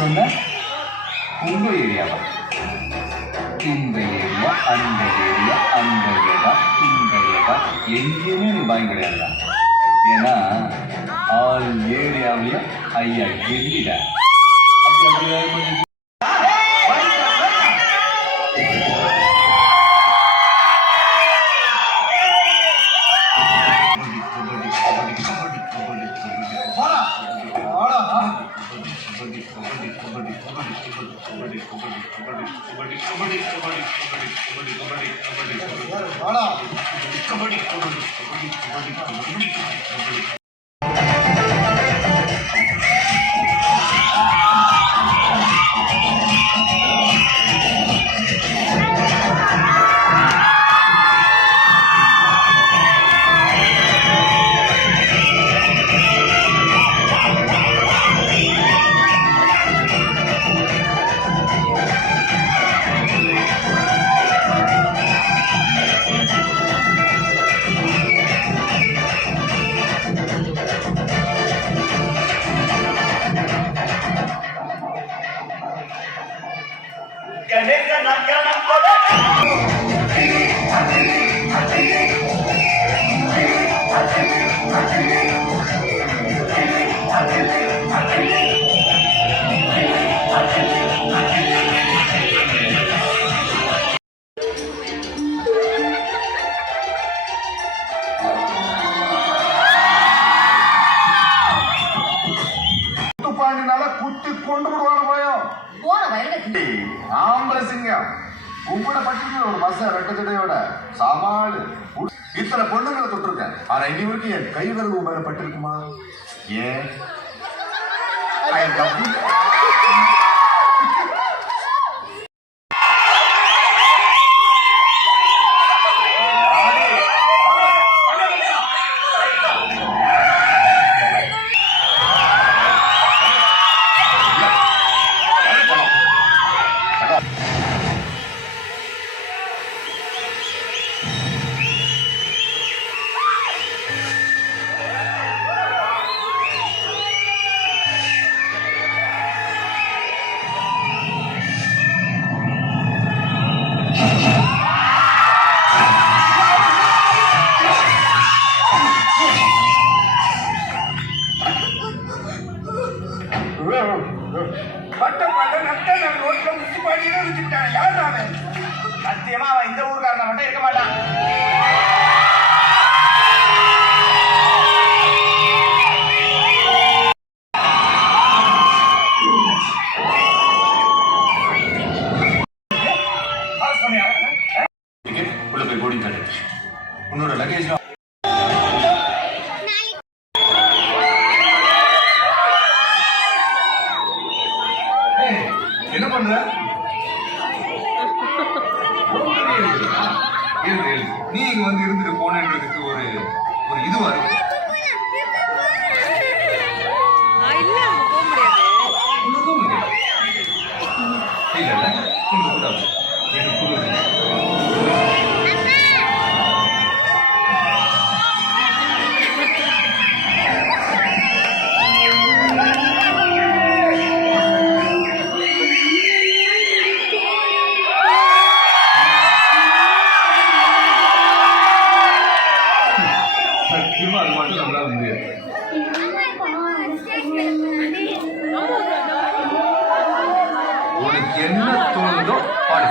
சொன்ன உங்க ஏரியாவா? இந்த ஏரியா, அந்த ஏரியா, அந்த இடம், இந்த இடம் எங்கேயுமே நீ வாங்கி கிடையாது. ஏன்னா ஆல் ஏரியாவிலையும் ஐயா கெல்லிட. குத்தி கொண்டு விடுவாங்க பயம் ஆம்பளை சிங்கம் உங்களோட பட்டியல ஒரு பஸ் ரெட்டச்சடையோட சவாலு இத்தனை பொண்ணுங்களை தொட்டிருக்கேன். ஆனா இனி வரைக்கும் என் கை விரல் மேல பட்டிருக்குமா? ஏன் சத்தியமா அவன் இந்த ஊருக்காரன மட்டும் இருக்க மாட்டான். உள்ள போய் போர்டிங் கார்டு உன்னோட லக்கேஜ் என்ன பண்ற? நீ இங்க வந்து இருந்துட்டு போனதுக்கு ஒரு இது வரும். அது மட்டும் நம்மளால முடியாது. உனக்கு என்ன தோணுதோ பாடு.